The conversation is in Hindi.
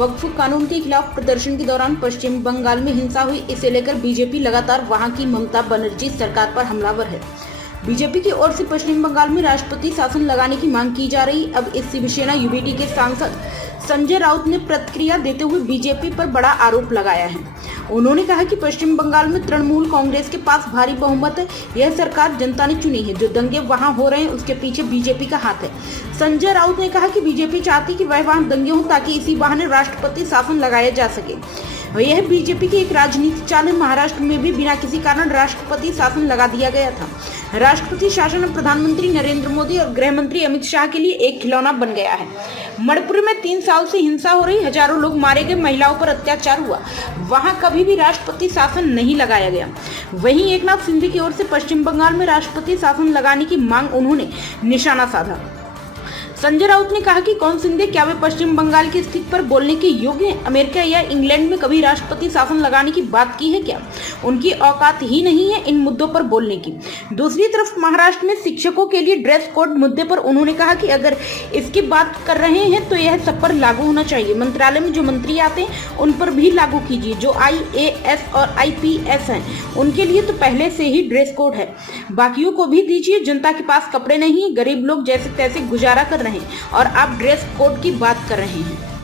वक्फ कानून के खिलाफ प्रदर्शन के दौरान पश्चिम बंगाल में हिंसा हुई, इसे लेकर बीजेपी लगातार वहां की ममता बनर्जी सरकार पर हमलावर है। बीजेपी की ओर से पश्चिम बंगाल में राष्ट्रपति शासन लगाने की मांग की जा रही। अब इस शिवसेना यूबीटी के सांसद संजय राउत ने प्रतिक्रिया देते हुए बीजेपी पर बड़ा आरोप लगाया है। उन्होंने कहा कि पश्चिम बंगाल में तृणमूल कांग्रेस के पास भारी बहुमत है। यह सरकार जनता ने चुनी है। जो दंगे वहां हो रहे हैं उसके पीछे बीजेपी का हाथ है। संजय राउत ने कहा कि बीजेपी चाहती कि वह वहां दंगे हों ताकि इसी बहाने राष्ट्रपति शासन लगाया जा सके। यह बीजेपी की एक राजनीतिक चाल है। महाराष्ट्र में भी बिना किसी कारण राष्ट्रपति शासन लगा दिया गया था। राष्ट्रपति शासन प्रधानमंत्री नरेंद्र मोदी और गृह मंत्री अमित शाह के लिए एक खिलौना बन गया है। मणिपुर में 3 साल से हिंसा हो रही, हजारों लोग मारे गए, महिलाओं पर अत्याचार हुआ, वहां कभी भी राष्ट्रपति शासन नहीं लगाया गया। वहीं एकनाथ शिंदे की ओर से पश्चिम बंगाल में राष्ट्रपति शासन लगाने की मांग उन्होंने निशाना साधा। संजय राउत ने कहा कि कौन शिंदे, क्या वे पश्चिम बंगाल की स्थिति पर बोलने के योग्य हैं? अमेरिका या इंग्लैंड में कभी राष्ट्रपति शासन लगाने की बात की है क्या? उनकी औकात ही नहीं है इन मुद्दों पर बोलने की। दूसरी तरफ महाराष्ट्र में शिक्षकों के लिए ड्रेस कोड मुद्दे पर उन्होंने कहा कि अगर इसकी बात कर रहे हैं तो यह सब पर लागू होना चाहिए। मंत्रालय में जो मंत्री आते हैं उन पर भी लागू कीजिए। जो IAS और IPS हैं उनके लिए तो पहले से ही ड्रेस कोड है, बाकियों को भी दीजिए। जनता के पास कपड़े नहीं, गरीब लोग जैसे तैसे गुजारा कर रहे हैं और आप ड्रेस कोड की बात कर रहे हैं।